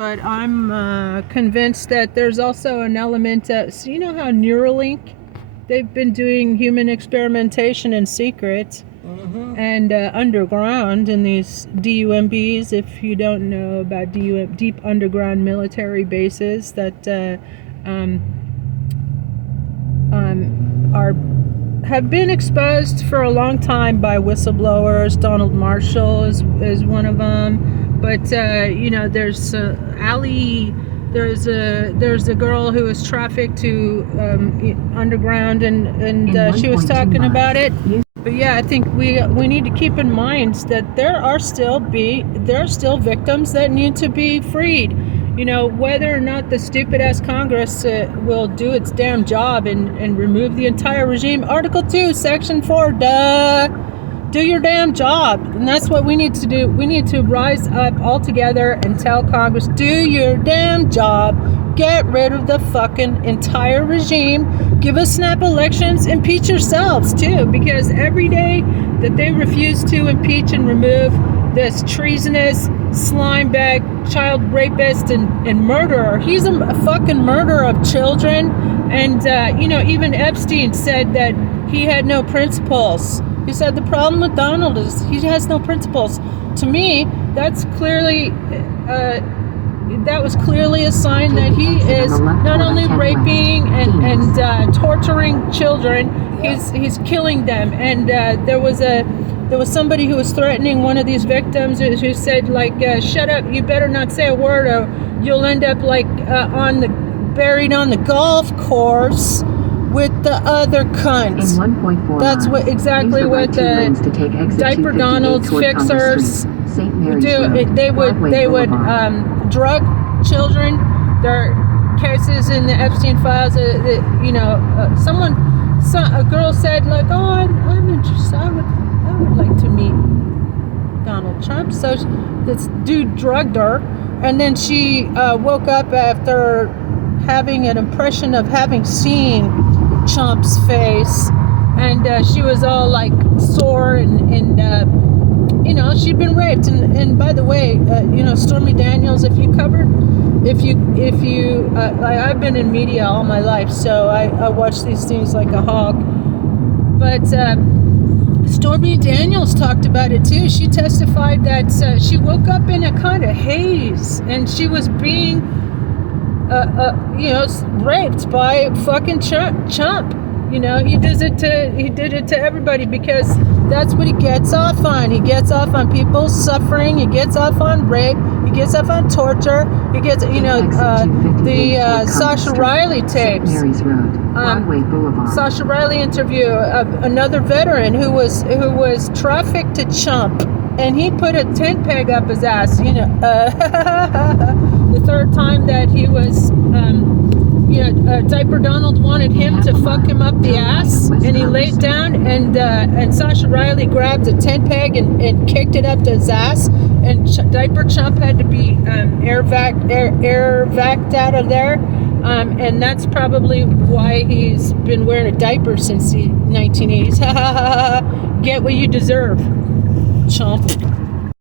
But I'm convinced that there's also an element of, so you know how Neuralink, they've been doing human experimentation in secret and underground in these DUMBs. If you don't know about deep underground military bases that have been exposed for a long time by whistleblowers. Donald Marshall is one of them. But there's there's a girl who was trafficked to underground, and she was talking about it. But yeah, I think we need to keep in mind that there are still victims that need to be freed. Whether or not the stupid ass Congress will do its damn job and remove the entire regime. Article 2, Section 4, duh. Do your damn job. And that's what we need to do. We need to rise up all together and tell Congress, do your damn job. Get rid of the fucking entire regime. Give us snap elections. Impeach yourselves too, because every day that they refuse to impeach and remove this treasonous slime bag, child rapist and murderer. He's a fucking murderer of children. And, even Epstein said that he had no principles. He said the problem with Donald is he has no principles. To me, that was clearly a sign that he is not only raping and torturing children, he's killing them. And there was somebody who was threatening one of these victims who said, shut up, you better not say a word or you'll end up buried on the golf course with the other cunts. That's exactly what the Diaper Donald's fixers do. They would drug children. There are cases in the Epstein files. A girl said I'm interested. I would like to meet Donald Trump. So this dude drugged her, and then she woke up after having an impression of having seen Trump's face, and she was all sore and she'd been raped. And by the way, Stormy Daniels, if you I've been in media all my life, so I watch these things like a hog. But Stormy Daniels talked about it too. She testified that she woke up in a kind of haze and she was being raped by fucking Trump. He did it to everybody because that's what he gets off on. He gets off on people suffering. He gets off on rape. He gets off on torture. He gets, the Sasha Riley tapes. Sasha Riley interview another veteran who was trafficked to Trump, and he put a tent peg up his ass. The third time that he was, Diaper Donald wanted him to fuck him up the ass, and he laid down, and Sasha Riley grabbed a tent peg and kicked it up to his ass, and Diaper Trump had to be air vac out of there, and that's probably why he's been wearing a diaper since the 1980s. Get what you deserve, chump.